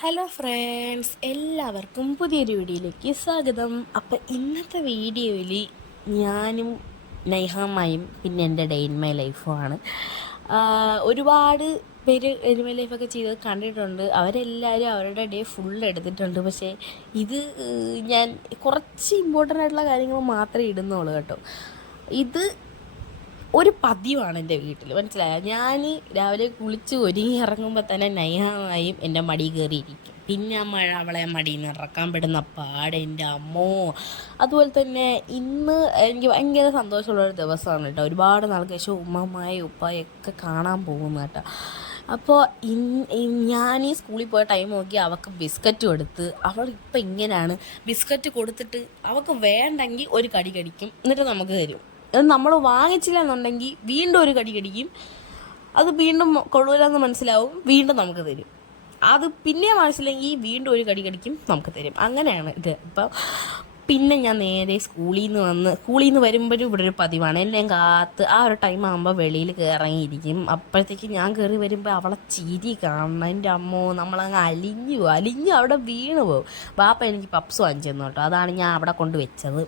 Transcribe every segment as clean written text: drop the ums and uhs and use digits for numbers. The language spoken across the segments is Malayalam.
ഹലോ ഫ്രണ്ട്സ്, എല്ലാവർക്കും പുതിയൊരു വീഡിയോയിലേക്ക് സ്വാഗതം. അപ്പോൾ ഇന്നത്തെ വീഡിയോയിൽ ഞാനും നൈഹാമായും പിന്നെ എൻ്റെ ഡേ ഇൻ മൈ ലൈഫുമാണ്. ഒരുപാട് പേര് ഡേ ഇൻ മൈ ലൈഫൊക്കെ ചെയ്തത് കണ്ടിട്ടുണ്ട്. അവരെല്ലാവരും അവരുടെ ഡേ ഫുൾ എടുത്തിട്ടുണ്ട്. പക്ഷേ ഇത് ഞാൻ കുറച്ച് ഇമ്പോർട്ടൻ്റ് ആയിട്ടുള്ള കാര്യങ്ങൾ മാത്രമേ ഇടുന്നുള്ളൂ കേട്ടോ. ഇത് ഒരു പതിവാണ് എൻ്റെ വീട്ടിൽ, മനസ്സിലായോ? ഞാൻ രാവിലെ കുളിച്ച് ഒരുങ്ങി ഇറങ്ങുമ്പോൾ തന്നെ നൈഹാമായും എൻ്റെ മടി കയറിയിരിക്കും. പിന്നെ അവളെ മടിയിൽ നിന്ന് ഇറക്കാൻ പെടുന്ന പാട് എൻ്റെ അമ്മോ. അതുപോലെ തന്നെ ഇന്ന് എനിക്ക് ഭയങ്കര സന്തോഷമുള്ളൊരു ദിവസമാണ് കേട്ടോ. ഒരുപാട് നാൾക്ക് ശേഷം ഉമ്മമായും ഉപ്പായൊക്കെ കാണാൻ പോകുന്നു കേട്ടോ. അപ്പോൾ ഞാൻ ഈ സ്കൂളിൽ പോയ ടൈം നോക്കി അവൾക്ക് ബിസ്ക്കറ്റ് കൊടുത്ത്, അവൾ ഇപ്പം ഇങ്ങനെയാണ്. ബിസ്ക്കറ്റ് കൊടുത്തിട്ട് അവൾക്ക് വേണ്ടെങ്കിൽ ഒരു കടി കടിക്കും, എന്നിട്ട് നമുക്ക് തരും. അത് നമ്മൾ വാങ്ങിച്ചില്ല എന്നുണ്ടെങ്കിൽ വീണ്ടും ഒരു കടി കടിക്കും. അത് വീണ്ടും കൊള്ളൂലെന്ന് മനസ്സിലാവും, വീണ്ടും നമുക്ക് തരും. അത് പിന്നെ വാങ്ങിച്ചില്ലെങ്കിൽ വീണ്ടും ഒരു കടി കടിക്കും, നമുക്ക് തരും. അങ്ങനെയാണ് ഇത്. അപ്പം പിന്നെ ഞാൻ നേരെ സ്കൂളിൽ നിന്ന് വരുമ്പോഴും ഇവിടെ ഒരു പതിവാണ്. എല്ലാം കാത്ത് ആ ഒരു ടൈം ആകുമ്പോൾ വെളിയിൽ ഇറങ്ങിയിരിക്കും. അപ്പോഴത്തേക്ക് ഞാൻ കയറി വരുമ്പോൾ അവളെ ചിരി കാണണം. എൻ്റെ അമ്മോ, നമ്മളങ്ങ് അലിഞ്ഞു അവിടെ വീണ് പോകും. ബാപ്പ എനിക്ക് പപ്സ് വാങ്ങിച്ചു തന്നു കേട്ടോ. അതാണ് ഞാൻ അവിടെ കൊണ്ട് വെച്ചത്.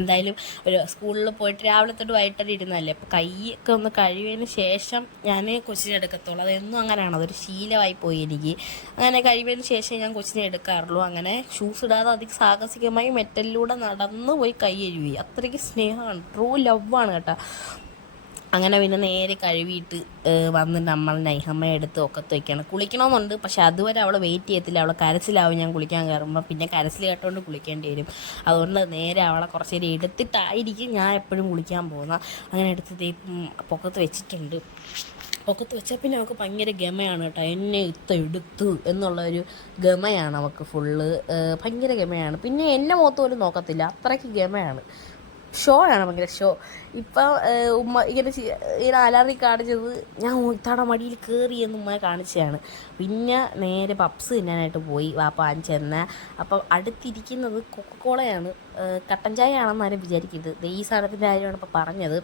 എന്തായാലും ഒരു സ്കൂളിൽ പോയിട്ട് രാവിലെ തൊട്ട് വൈകിട്ടൊരു ഇരുന്നല്ലേ, അപ്പോൾ കൈയൊക്കെ ഒന്ന് കഴിവിയതിന് ശേഷം ഞാൻ കൊച്ചിനെ എടുക്കത്തുള്ളൂ. അതെന്നും അങ്ങനെയാണ്, അതൊരു ശീലമായി പോയി എനിക്ക്. അങ്ങനെ കഴിവിയതിന് ശേഷം ഞാൻ കൊച്ചിനെ എടുക്കാറുള്ളൂ. അങ്ങനെ ഷൂസ് ഇടാതെ സാഹസികമായി മെറ്റലിലൂടെ നടന്നു പോയി കൈ കഴുകി. അത്രയ്ക്ക് സ്നേഹമാണ്, ട്രൂ ലവാണ് കേട്ടോ. അങ്ങനെ പിന്നെ നേരെ കഴുകിയിട്ട് വന്ന് നമ്മൾ നൈഹമ്മയെ എടുത്ത് ഒക്കത്ത് വയ്ക്കുകയാണ്. കുളിക്കണമെന്നുണ്ട്, പക്ഷെ അതുവരെ അവൾ വെയിറ്റ് ചെയ്യത്തില്ല. അവൾ കരച്ചിലാവും ഞാൻ കുളിക്കാൻ കയറുമ്പോൾ. പിന്നെ കരച്ചിൽ കേട്ടോണ്ട് കുളിക്കേണ്ടി വരും. അതുകൊണ്ട് നേരെ അവളെ കുറച്ച് നേരം എടുത്തിട്ടായിരിക്കും ഞാൻ എപ്പോഴും കുളിക്കാൻ പോകുന്നത്. അങ്ങനെ എടുത്ത് പൊക്കത്ത് വെച്ചിട്ടുണ്ട്. പൊക്കത്ത് വെച്ചാൽ പിന്നെ അവൾക്ക് ഭയങ്കര ഗമയാണ് കേട്ടോ. എന്നെ എടുത്തു എന്നുള്ളൊരു ഗമയാണ് അവൾക്ക് ഫുള്ള്. ഭയങ്കര ഗമയാണ്. പിന്നെ എന്നെ മുഖത്ത് പോലും നോക്കത്തില്ല, അത്രയ്ക്ക് ഗമയാണ്. ഷോ ആണ്, ഭയങ്കര ഷോ. ഇപ്പം ഉമ്മ ഇങ്ങനെ അലറി കാണിച്ചത് ഞാൻ ഇത്തവണ മടിയിൽ കയറി എന്ന് ഉമ്മയെ കാണിച്ചതാണ്. പിന്നെ നേരെ പപ്സ് തിന്നാനായിട്ട് പോയി വാപ്പ വാങ്ങിച്ചെന്ന. അപ്പം അടുത്തിരിക്കുന്നത് കൊക്കക്കോളയാണ്, കട്ടൻ ചായ ആണെന്ന് ആരും വിചാരിക്കരുത്. ഈ സാധനത്തിൻ്റെ കാര്യമാണ് ഇപ്പോൾ പറഞ്ഞത്.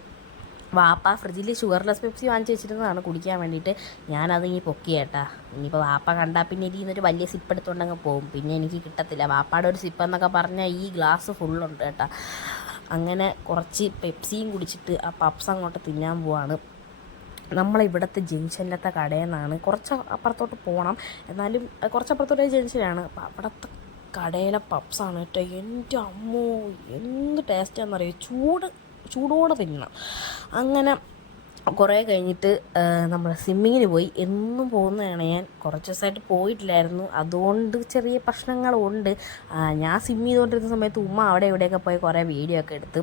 വാപ്പ ഫ്രിഡ്ജിൽ ഷുഗർലെസ് പെപ്സി വാങ്ങിച്ച് വെച്ചിരുന്നതാണ് കുടിക്കാൻ വേണ്ടിയിട്ട്. ഞാനത് ഇനി പൊക്കിയേട്ടാ. ഇനിയിപ്പോൾ വാപ്പ കണ്ടാൽ പിന്നെ ഇതിന്നൊരു വലിയ സിപ്പ് എടുത്തുകൊണ്ടങ്ങ് പോകും. പിന്നെ എനിക്ക് കിട്ടത്തില്ല. വാപ്പയുടെ ഒരു സിപ്പ് എന്നൊക്കെ പറഞ്ഞാൽ ഈ ഗ്ലാസ് ഫുള്ളുണ്ട് കേട്ടോ. അങ്ങനെ കുറച്ച് പെപ്സിയും കുടിച്ചിട്ട് ആ പപ്സ് അങ്ങോട്ട് തിന്നാൻ പോവാണ്. നമ്മളിവിടുത്തെ ജംഗ്ഷനിലത്തെ കടയിൽ നിന്നാണ്. കുറച്ച് അപ്പുറത്തോട്ട് പോകണം, എന്നാലും കുറച്ചപ്പുറത്തോട്ട് ജംഗ്ഷനാണ്. അപ്പോൾ അവിടുത്തെ കടയിലെ പപ്സാണ് കേട്ടോ. എൻ്റെ അമ്മോ, എന്ത് ടേസ്റ്റാണെന്നറിയോ. ചൂടോടെ തിന്നണം. അങ്ങനെ കുറേ കഴിഞ്ഞിട്ട് നമ്മൾ സ്വിമ്മിങ്ങിന് പോയി. എന്നും പോകുന്നതാണ് ഞാൻ. കുറച്ച് ദിവസമായിട്ട് പോയിട്ടില്ലായിരുന്നു, അതുകൊണ്ട് ചെറിയ പ്രശ്നങ്ങളുണ്ട്. ഞാൻ സ്വിമ്മ് ചെയ്തുകൊണ്ടിരുന്ന സമയത്ത് ഉമ്മ അവിടെ ഇവിടെയൊക്കെ പോയി കുറേ വീഡിയോ ഒക്കെ എടുത്ത്.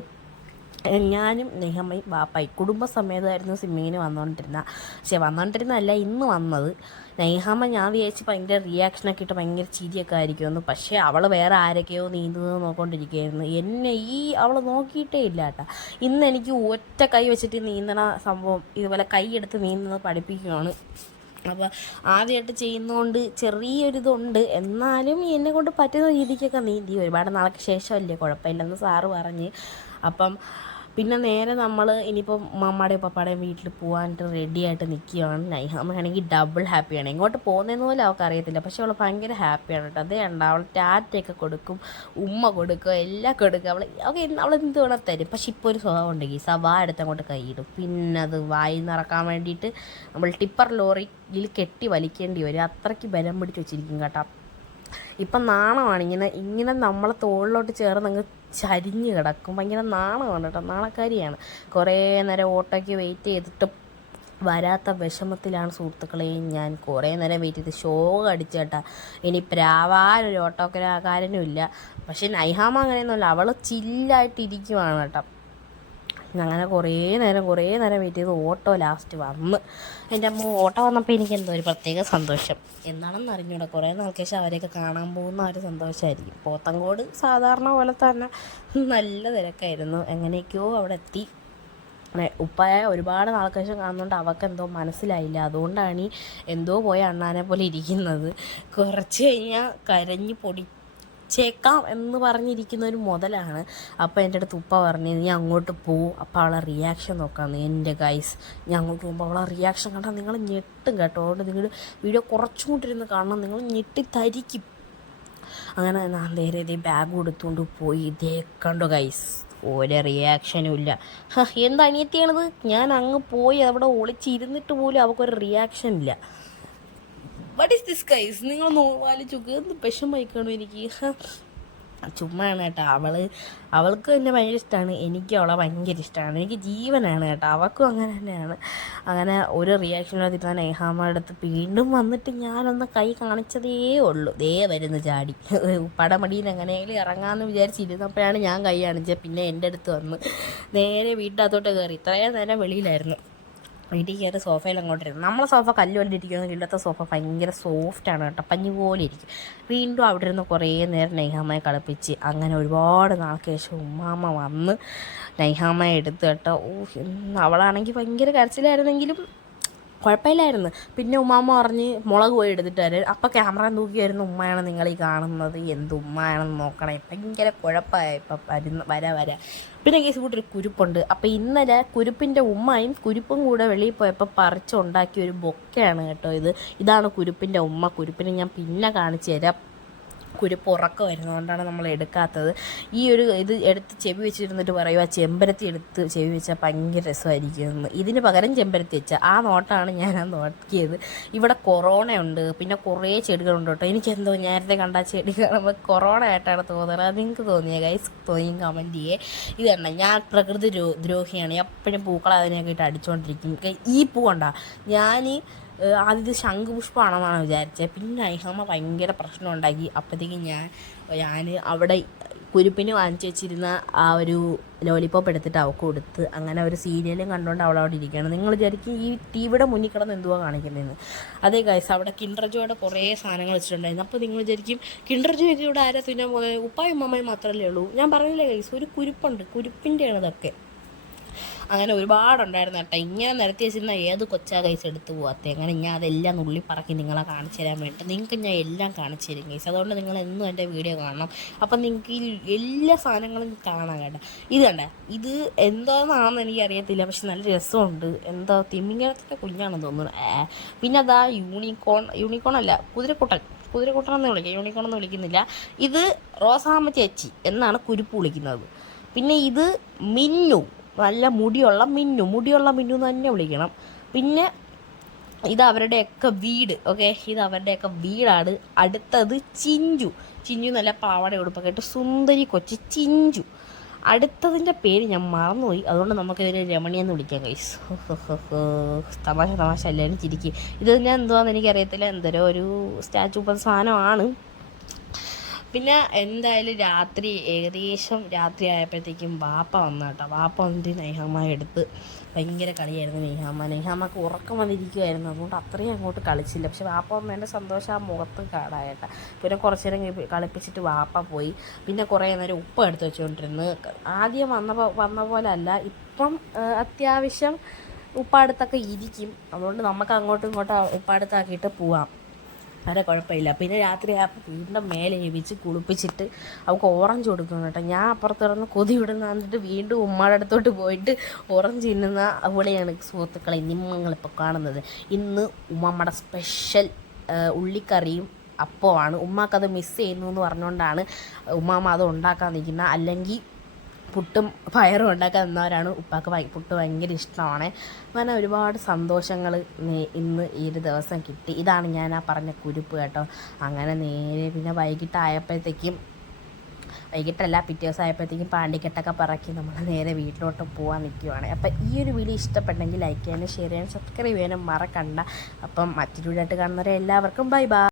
ഞാനും നെഹമ്മയും ബാപ്പായും കുടുംബസമേതമായിരുന്നു സ്വിമ്മിങ്ങിന് വന്നുകൊണ്ടിരുന്നതല്ല ഇന്ന് വന്നത്. നെയ്ഹാമ്മ ഞാൻ വിചാരിച്ച് ഭയങ്കര റിയാക്ഷനൊക്കെ ഇട്ട് ഭയങ്കര ചിരിയൊക്കെ ആയിരിക്കുമെന്ന്. പക്ഷേ അവൾ വേറെ ആരൊക്കെയോ നീന്തുന്നത് നോക്കിക്കൊണ്ടിരിക്കുകയായിരുന്നു. എന്നെ അവൾ നോക്കിയിട്ടേ ഇല്ല കേട്ടോ. ഇന്ന് എനിക്ക് ഒറ്റ കൈ വെച്ചിട്ട് നീന്തണ സംഭവം ഇതുപോലെ കൈ എടുത്ത് നീന്തുന്നത് പഠിപ്പിക്കുകയാണ്. അപ്പോൾ ആദ്യമായിട്ട് ചെയ്യുന്നതുകൊണ്ട് ചെറിയൊരിതുണ്ട്, എന്നാലും എന്നെ കൊണ്ട് പറ്റുന്ന രീതിക്കൊക്കെ നീന്തി. ഒരുപാട് നാൾക്ക് ശേഷമല്ലേ, കുഴപ്പമില്ലെന്ന് സാറ് പറഞ്ഞ്. അപ്പം പിന്നെ നേരെ നമ്മൾ ഇനിയിപ്പോൾ മമ്മയുടെയും പപ്പായുടെയും വീട്ടിൽ പോകാനായിട്ട് റെഡിയായിട്ട് നിൽക്കുകയാണ്. നൈഹാമയാണെങ്കിൽ ഡബിൾ ഹാപ്പിയാണ്. എങ്ങോട്ട് പോകുന്നതെന്ന് പോലും അവൾക്ക് അറിയത്തില്ല, പക്ഷേ അവൾ ഭയങ്കര ഹാപ്പിയാണ് കേട്ടോ. അതേ ഉണ്ട്, അവൾ ടാറ്റയൊക്കെ കൊടുക്കും, ഉമ്മ കൊടുക്കും, എല്ലാം കൊടുക്കും. അവൾ എന്ത് വേണം തരും. പക്ഷെ ഇപ്പോൾ ഒരു സ്വഭാവം ഉണ്ടെങ്കിൽ സവാ എടുത്ത് അങ്ങോട്ട് കൈയിടും. പിന്നെ അത് വായി നിറക്കാൻ വേണ്ടിയിട്ട് നമ്മൾ ടിപ്പർ ലോറിയിൽ കെട്ടി വലിക്കേണ്ടി വരും. അത്രയ്ക്ക് ബലം പിടിച്ച് വെച്ചിരിക്കും കേട്ടോ. ഇപ്പം നാണമാണ് ഇങ്ങനെ നമ്മളെ തോളിലോട്ട് ചേർന്നങ്ങ് ചരിഞ്ഞ് കിടക്കും. ഭയങ്കര നാണമാണ് കേട്ടോ, നാണക്കാരിയാണ്. കുറേ നേരം ഓട്ടോയ്ക്ക് വെയിറ്റ് ചെയ്തിട്ടും വരാത്ത വിഷമത്തിലാണ് സുഹൃത്തുക്കളെ ഞാൻ. കുറേ നേരം വെയിറ്റ് ചെയ്ത് ഷോക്ക് അടിച്ചു കേട്ടാ. ഇനി പ്രാവാനൊരു ഓട്ടോക്കാരനും ഇല്ല. പക്ഷെ നൈഹാമ അങ്ങനെയൊന്നുമില്ല, അവൾ ചില്ലായിട്ടിരിക്കുവാണ് കേട്ടോ. അങ്ങനെ കുറേ നേരം വെയിറ്റ് ചെയ്ത് ഓട്ടോ ലാസ്റ്റ് വന്ന്. എൻ്റെ അമ്മ ഓട്ടോ വന്നപ്പോൾ എനിക്ക് എന്തോ ഒരു പ്രത്യേക സന്തോഷം. എന്താണെന്ന് അറിഞ്ഞൂടാ. കുറേ നാൾക്ക് ശേഷം അവരെയൊക്കെ കാണാൻ പോകുന്ന ഒരു സന്തോഷമായിരിക്കും. പോത്തങ്കോട് സാധാരണ പോലെ തന്നെ നല്ല തിരക്കായിരുന്നു. എങ്ങനെയൊക്കെയോ അവിടെ എത്തി. ഉപ്പായ ഒരുപാട് നാൾക്ക് ശേഷം കാണുന്നതുകൊണ്ട് അവൾക്ക് എന്തോ മനസ്സിലായില്ല. അതുകൊണ്ടാണ് എന്തോ പോയ അണ്ണാനെ പോലെ ഇരിക്കുന്നത്. കുറച്ച് കഴിഞ്ഞാൽ കരഞ്ഞ് കാണിച്ചേക്കാം എന്ന് പറഞ്ഞിരിക്കുന്ന ഒരു മുതലാണ്. അപ്പോൾ എൻ്റെ അടുത്ത് ഉപ്പ പറഞ്ഞു നീ അങ്ങോട്ട് പോവും, അപ്പോൾ അവളെ റിയാക്ഷൻ നോക്കാമെന്ന്. എൻ്റെ ഗൈസ് ഞാൻ അങ്ങോട്ട് പോകുമ്പോൾ അവളെ റിയാക്ഷൻ കണ്ടാൽ നിങ്ങൾ ഞെട്ടും കേട്ടോ. അതുകൊണ്ട് നിങ്ങൾ വീഡിയോ കുറച്ചും കൂട്ടിരുന്ന് കാണണം, നിങ്ങൾ ഞെട്ടിത്തരിക്കും. അങ്ങനെ ഞാൻ നേരെ ഇതേ ബാഗ് കൊടുത്തുകൊണ്ട് പോയി. ഇതേ കണ്ടോ ഗൈസ്, ഒരു റിയാക്ഷനും ഇല്ല. എന്താ അനിയത്തിയാണത്, ഞാൻ അങ്ങ് പോയി അവിടെ ഒളിച്ചിരുന്നിട്ട് പോലും അവൾക്കൊരു റിയാക്ഷൻ ഇല്ല. വാട്ട് ഈസ് ദിസ് ഗൈസ്, നിങ്ങൾ നോവാലിച്ചൊക്കെ എന്ത് വിഷമമായിക്കാണോ എനിക്ക്. ചുമ്മാണ് കേട്ടോ. അവൾക്ക് എന്നെ ഭയങ്കര ഇഷ്ടമാണ്, എനിക്ക് അവളെ ഭയങ്കര ഇഷ്ടമാണ്, എനിക്ക് ജീവനാണ് കേട്ടോ. അവൾക്കും അങ്ങനെ തന്നെയാണ്. അങ്ങനെ ഒരു റിയാക്ഷനില്ലാതിരുന്ന നെയ്ഹാമ്മയുടെ അടുത്ത് വീണ്ടും വന്നിട്ട് ഞാനൊന്ന് കൈ കാണിച്ചതേ ഉള്ളൂ. ദേ വരുന്നു ചാടി. പടമടിയിൽ എങ്ങനെയെങ്കിലും ഇറങ്ങാമെന്ന് വിചാരിച്ചിരുന്നപ്പോഴാണ് ഞാൻ കൈ കാണിച്ചത്. പിന്നെ എൻ്റെ അടുത്ത് വന്ന് നേരെ വീട്ടിനകത്തോട്ട് കയറി. ഇത്രയും നേരം വെളിയിലായിരുന്നു. വീട്ടിൽ കയറി സോഫയിൽ അങ്ങോട്ടിരുന്നു. നമ്മളെ സോഫ കല്ലുപോലെ ഇരിക്കുമെങ്കിൽ ഇല്ലാത്ത സോഫ ഭയങ്കര സോഫ്റ്റാണ് കേട്ടോ, പഞ്ഞി പോലെ ഇരിക്കും. വീണ്ടും അവിടെ ഇരുന്ന് കുറേ നേരം നൈഹാമ്മയെ കളിപ്പിച്ച്. അങ്ങനെ ഒരുപാട് നാൾക്ക് ശേഷം ഉമ്മാമ്മ വന്ന് നൈഹാമ്മയെ എടുത്ത് കേട്ടോ. അവളാണെങ്കിൽ ഭയങ്കര കരച്ചിലായിരുന്നെങ്കിലും കുഴപ്പമില്ലായിരുന്നു. പിന്നെ ഉമ്മാമ്മ പറഞ്ഞ് മുളക് പോയി എടുത്തിട്ട് വരാൻ. അപ്പോൾ ക്യാമറ തൂക്കിയായിരുന്നു. ഉമ്മയാണ് നിങ്ങളീ കാണുന്നത്, എന്ത് ഉമ്മയാണെന്ന് നോക്കണേ. ഭയങ്കര കുഴപ്പമായി ഇപ്പം വരാ. പിന്നെ കേസ് കൂട്ടൊരു കുരുപ്പുണ്ട്. അപ്പോൾ ഇന്നലെ കുരുപ്പിൻ്റെ ഉമ്മയും കുരുപ്പും കൂടെ വെളിയിൽ പോയപ്പോൾ പറിച്ചുണ്ടാക്കിയ ഒരു ബൊക്കയാണ് കേട്ടോ ഇത്. ഇതാണ് കുരുപ്പിൻ്റെ ഉമ്മ. കുരുപ്പിനെ ഞാൻ പിന്നെ കാണിച്ചു തരാം. കുരുപ്പ് ഉറക്കമായിരുന്നു, അതുകൊണ്ടാണ് നമ്മൾ എടുക്കാത്തത്. ഈ ഒരു ഇത് എടുത്ത് ചെവി വെച്ചിരുന്നിട്ട് പറയുക ചെമ്പരത്തി എടുത്ത് ചെവി വെച്ചാൽ ഭയങ്കര രസമായിരിക്കുമെന്ന്. ഇതിന് പകരം ചെമ്പരത്തി വെച്ചാൽ ആ നോട്ടാണ് ഞാൻ നോക്കിയത്. ഇവിടെ കൊറോണ ഉണ്ട്, പിന്നെ കുറേ ചെടികളുണ്ട് കേട്ടോ. എനിക്കെന്തോ നേരത്തെ കണ്ട ചെടി കാണുമ്പോൾ കൊറോണ ആയിട്ടാണ് തോന്നുന്നത്. അത് നിങ്ങൾക്ക് തോന്നിയ ഗൈസ് തോന്നിയും കമൻറ്റ് ചെയ്യേ. ഇത് കണ്ട ഞാൻ പ്രകൃതി ദ്രോഹിയാണ്, എപ്പോഴും പൂക്കളെ അതിനൊക്കെ ഇട്ട് അടിച്ചുകൊണ്ടിരിക്കും. ഈ പൂ കണ്ട ഞാൻ ആദ്യത്തെ ശംഖുപുഷ്പമാണെന്നാണ് വിചാരിച്ചത്. പിന്നെ നൈഹാമ്മ ഭയങ്കര പ്രശ്നം ഉണ്ടാക്കി. അപ്പോഴത്തേക്കും ഞാൻ അവിടെ കുരുപ്പിന് വാങ്ങിച്ചു വെച്ചിരുന്ന ആ ഒരു ലോലിപ്പോപ്പ് എടുത്തിട്ട് അവൾക്ക് കൊടുത്ത്. അങ്ങനെ ഒരു സീരിയലും കണ്ടുകൊണ്ട് അവളവിടെ ഇരിക്കുകയാണ്. നിങ്ങൾ വിചാരിക്കും ഈ ടിവിയുടെ മുന്നിൽ കിടന്ന് എന്തുവാ കാണിക്കുന്നതെന്ന്. അതേ ഗൈസ് അവിടെ കിൻഡർ ജോയുടെ കുറേ സാധനങ്ങൾ വെച്ചിട്ടുണ്ടായിരുന്നു. അപ്പോൾ നിങ്ങൾ വിചാരിക്കും കിൻഡർ ജോയ്ക്ക് ഇവിടെ ആരാ തിന്നാൻ പോകുന്നത്, ഉപ്പായും ഉമ്മയും മാത്രമല്ലേ ഉള്ളൂ. ഞാൻ പറഞ്ഞില്ലേ ഗൈസ്, ഒരു കുരുപ്പുണ്ട്, കുരുപ്പിൻ്റെയാണ് ഇതൊക്കെ. അങ്ങനെ ഒരുപാടുണ്ടായിരുന്നു കേട്ടോ. ഇങ്ങനെ നിരത്തി വെച്ചിരുന്ന ഏത് കൊച്ചാ കൈസ് എടുത്ത് പോകാത്ത. അങ്ങനെ ഞാൻ അതെല്ലാം നുള്ളിപ്പറക്കി നിങ്ങളെ കാണിച്ചു തരാൻ വേണ്ടി നിങ്ങൾക്ക് ഞാൻ എല്ലാം കാണിച്ചു തരും ഗൈസ്. അതുകൊണ്ട് നിങ്ങൾ എന്നും എൻ്റെ വീഡിയോ കാണണം. അപ്പം നിങ്ങൾക്ക് ഈ എല്ലാ സാധനങ്ങളും കാണാൻ കേട്ടോ. ഇത് കണ്ട, ഇത് എന്താണെന്നാണെന്ന് എനിക്കറിയത്തില്ല, പക്ഷെ നല്ല രസമുണ്ട്. എന്താ തിമിംഗലത്തിൻ്റെ കുഞ്ഞാണെന്ന് തോന്നുന്നു. പിന്നെ അതാ യൂണിക്കോൺ അല്ല, കുതിരക്കുട്ടനെന്ന് വിളിക്കുക, യൂണിക്കോൺ എന്ന് വിളിക്കുന്നില്ല. ഇത് റോസാമ്മ ചേച്ചി എന്നാണ് കുരുപ്പ് വിളിക്കുന്നത്. പിന്നെ ഇത് മിന്നു, നല്ല മുടിയുള്ള മിന്നു തന്നെ വിളിക്കണം. പിന്നെ ഇത് അവരുടെയൊക്കെ വീട്. ഓക്കെ, ഇത് അവരുടെയൊക്കെ വീടാണ്. അടുത്തത് ചിഞ്ചു നല്ല പാവാട ഉടുപ്പൊക്കെ ഇട്ട് സുന്ദരി കൊച്ച് ചിഞ്ചു. അടുത്തതിൻ്റെ പേര് ഞാൻ മറന്നുപോയി, അതുകൊണ്ട് നമുക്കിതിനെ രമണിയെന്ന് വിളിക്കാം ഗൈസ്. തമാശ എല്ലാവരും ചിരിക്കും. ഇത് ഞാൻ എന്തുവാന്ന് എനിക്കറിയത്തില്ല, എന്തോരോ ഒരു സ്റ്റാച്ചു പോലത്തെ സാധനമാണ്. പിന്നെ എന്തായാലും ഏകദേശം രാത്രി ആയപ്പോഴത്തേക്കും വാപ്പ വന്നു കേട്ടോ. വാപ്പ വന്നിട്ട് നൈഹാമ്മ എടുത്ത് ഭയങ്കര കളിയായിരുന്നു. നെയ്ഹാമ്മക്ക് ഉറക്കം വന്നിരിക്കുമായിരുന്നു, അതുകൊണ്ട് അത്രയും അങ്ങോട്ട് കളിച്ചില്ല. പക്ഷെ വാപ്പ വന്നതിൻ്റെ സന്തോഷം ആ മുഖത്ത് കാണാനായിട്ടാ. പിന്നെ കുറച്ച് നേരം കളിപ്പിച്ചിട്ട് വാപ്പ പോയി. പിന്നെ കുറേ നേരം ഉപ്പ് എടുത്ത് വെച്ചുകൊണ്ടിരുന്നു. ആദ്യം വന്ന പോലെ അല്ല, ഇപ്പം അത്യാവശ്യം ഉപ്പാടുത്തൊക്കെ ഇരിക്കും. അതുകൊണ്ട് നമുക്ക് അങ്ങോട്ടും ഇങ്ങോട്ടും ഉപ്പാടുത്താക്കിയിട്ട് പോവാം, വേറെ കുഴപ്പമില്ല. പിന്നെ രാത്രി ആയപ്പോൾ വീണ്ടും മേലെ എവിച്ച് കുളിപ്പിച്ചിട്ട് അവൾക്ക് ഓറഞ്ച് കൊടുക്കണം കേട്ടോ. ഞാൻ അപ്പുറത്ത് കിടന്ന് കൊതി വിടുന്ന എന്നിട്ട് വീണ്ടും ഉമ്മയുടെ അടുത്തോട്ട് പോയിട്ട് ഓറഞ്ച് തിന്നുന്ന അവിടെയാണ് സുഹൃത്തുക്കളെ നിങ്ങളിപ്പോൾ കാണുന്നത്. ഇന്ന് ഉമ്മമ്മയുടെ സ്പെഷ്യൽ ഉള്ളിക്കറിയും അപ്പമാണ്. ഉമ്മാക്കത് മിസ് ചെയ്യുന്നു എന്ന് പറഞ്ഞുകൊണ്ടാണ് ഉമ്മാമ്മ അത് ഉണ്ടാക്കാൻ നിൽക്കുന്നത്. അല്ലെങ്കിൽ പുട്ടും പയറും ഉണ്ടാക്കാൻ നിന്നവരാണ്. ഉപ്പാക്ക് പുട്ട് ഭയങ്കര ഇഷ്ടമാണ്. അങ്ങനെ ഒരുപാട് സന്തോഷങ്ങൾ ഇന്ന് ഈ ഒരു ദിവസം കിട്ടി. ഇതാണ് ഞാൻ ആ പറഞ്ഞ കുരുപ്പ് കേട്ടോ. അങ്ങനെ നേരെ പിന്നെ വൈകിട്ടല്ല പിറ്റേ ദിവസം ആയപ്പോഴത്തേക്കും പാണ്ടിക്കെട്ടൊക്കെ പറക്കി നമ്മൾ നേരെ വീട്ടിലോട്ട് പോകാൻ നിൽക്കുവാണ്. അപ്പം ഈ ഒരു വീഡിയോ ഇഷ്ടപ്പെട്ടെങ്കിൽ ലൈക്ക് ചെയ്യാനും ഷെയർ ചെയ്യാനും സബ്സ്ക്രൈബ് ചെയ്യാനും മറക്കണ്ട. അപ്പം മറ്റൊരു വീഡിയോ ആയിട്ട് കാണുന്നവരെ എല്ലാവർക്കും ബൈ ബൈ.